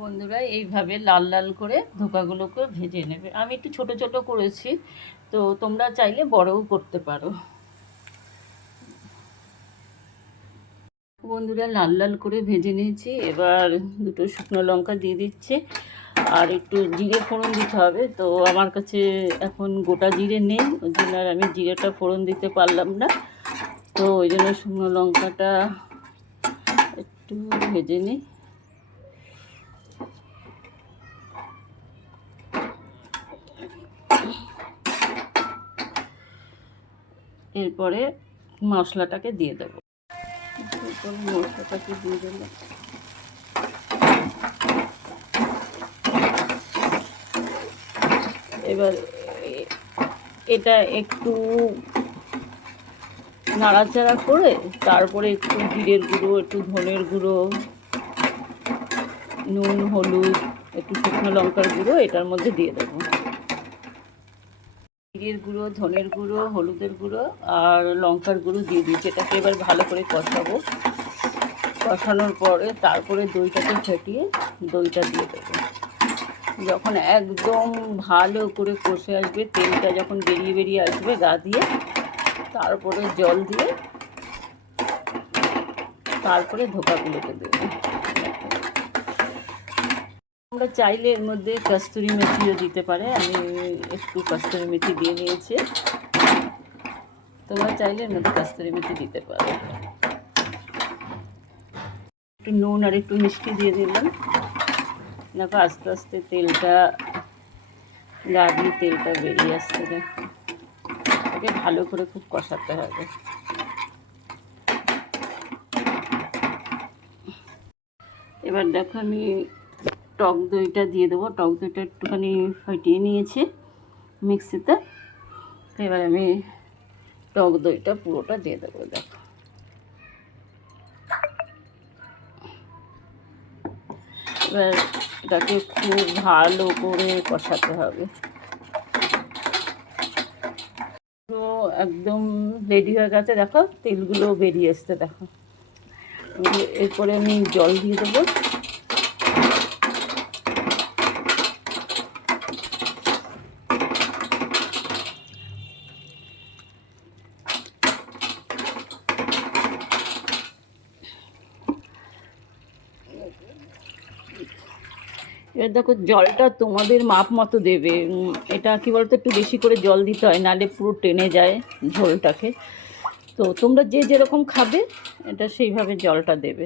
বন্ধুরা এইভাবে লাল লাল করে ধোকাগুলোকে ভেজে নেবে। আমি একটু ছোট ছোট করেছি, তো তোমরা চাইলে বড়ও করতে পারো। বন্ধুরা লাল লাল করে ভেজে নিয়েছি, এবার দুটো শুকনো লঙ্কা দিয়ে দিচ্ছি আর একটু জিরে ফোড়ন দিতে হবে। তো আমার কাছে এখন গোটা জিরে নেই, ওই জন্য আর আমি জিরেটা ফোড়ন দিতে পারলাম না, তো ওই জন্য শুকনো লঙ্কাটা একটু ভেজে নিই। এরপরে মশলাটাকে দিয়ে দেবো। মশলাটাকে দিয়ে দেবো। এবার এটা একটু নাড়াচাড়া করে তারপরে একটু জিরের গুঁড়ো, একটু ধনের গুঁড়ো, নুন, হলুদ, একটু শুকনো লঙ্কার গুঁড়ো এটার মধ্যে দিয়ে দেবো। জিরের গুঁড়ো, ধনের গুঁড়ো, হলুদের গুঁড়ো আর লঙ্কার গুঁড়ো দিয়ে দিয়েছি। এটাকে এবার ভালো করে কষাবো। কষানোর পরে তারপরে দইটাকে ফেটিয়ে দইটা দিয়ে দেবো। যখন একদম ভালো করে কষে আসবে, তেলটা যখন বেরিয়ে বেরিয়ে আসবে গা দিয়ে, তারপরে জল দিয়ে তারপরে ধোকাগুলোকে দেবো। আমরা চাইলে এর মধ্যে কস্তুরি মেথিও দিতে পারে, আমি একটু কস্তুরি মেথি দিয়ে নিয়েছি। তোমরা চাইলে এর মধ্যে কস্তুরি মেথি দিতে পারো। একটু নুন আর একটু মিষ্টি দিয়ে দিলাম। দেখো আস্তে আস্তে তেলটা গা দিয়ে তেলটা বেরিয়ে আসছে। দেখো এটাকে ভালো করে খুব কষাতে হবে। এবার দেখো আমি টক দইটা দিয়ে দেবো। টক দইটা একটুখানি ফাটিয়ে নিয়েছি মিক্সিতে, এবার আমি টক দইটা পুরোটা দিয়ে দেবো। দেখো এবার এটাকে খুব ভালো করে কষাতে হবে। তো একদম রেডি হয়ে গেছে, দেখো তেলগুলো বেরিয়ে এসছে। দেখো এরপরে আমি জল দিয়ে দেবো। এবার দেখো জলটা তোমাদের মাপ মতো দেবে। এটা কী বলতো, একটু বেশি করে জল দিতে হয়, নাহলে পুরো টেনে যায় ঝোলটাকে। তো তোমরা যে যেরকম খাবে এটা সেইভাবে জলটা দেবে।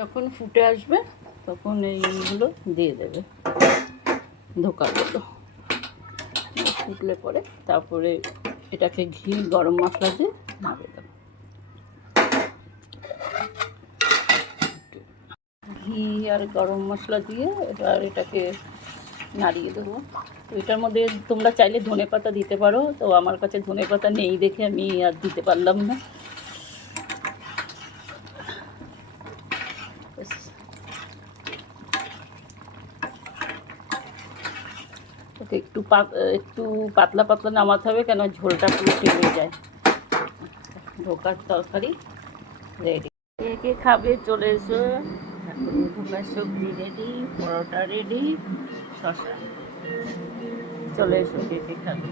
যখন ফুটে আসবে তখন এইগুলো দিয়ে দেবে, ধোকাগুলো ফুটলে পরে তারপরে এটাকে ঘি গরম মশলা দিয়ে নামিয়ে দেবো। ঘি আর গরম মশলা দিয়ে এবার এটাকে নাড়িয়ে দেবো। তো এটার মধ্যে তোমরা চাইলে ধনেপাতা দিতে পারো, তো আমার কাছে ধনেপাতা নেই দেখে আমি আর দিতে পারলাম না। ওকে একটু পাতলা পাতলা নামাতে হবে, কেন ঝোলটা পুরো টেনে যায়। ধোকার তরকারি রেডি। কে কে খাবে চলে এসো। ধোকার সবজি রেডি, পরোটা রেডি, শশা। চলে এসো কে কে খাবে।